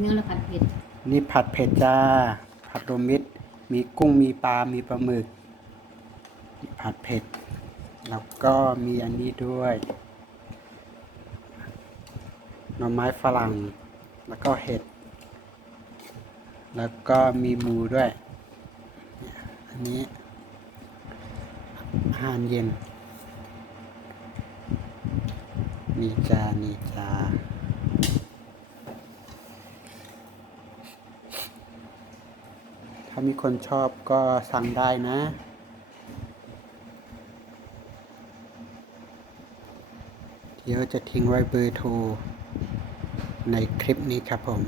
เนื้อและผัดเผ็ดนี่ผัดเผ็ดจ้า ผัดรวมมิตร มีกุ้งมีปลา มีปลาหมึก ผัดเผ็ด แล้วก็มีอันนี้ด้วยหน่อไม้ฝรั่ง แล้วก็เห็ด แล้วก็มีหมูด้วย อันนี้อาหารเย็น นี่จ้านี่จ้าามีคนชอบก็สั่งได้นะ เดี๋ยวจะทิ้งไว้เบอร์โทรในคลิปนี้ครับผม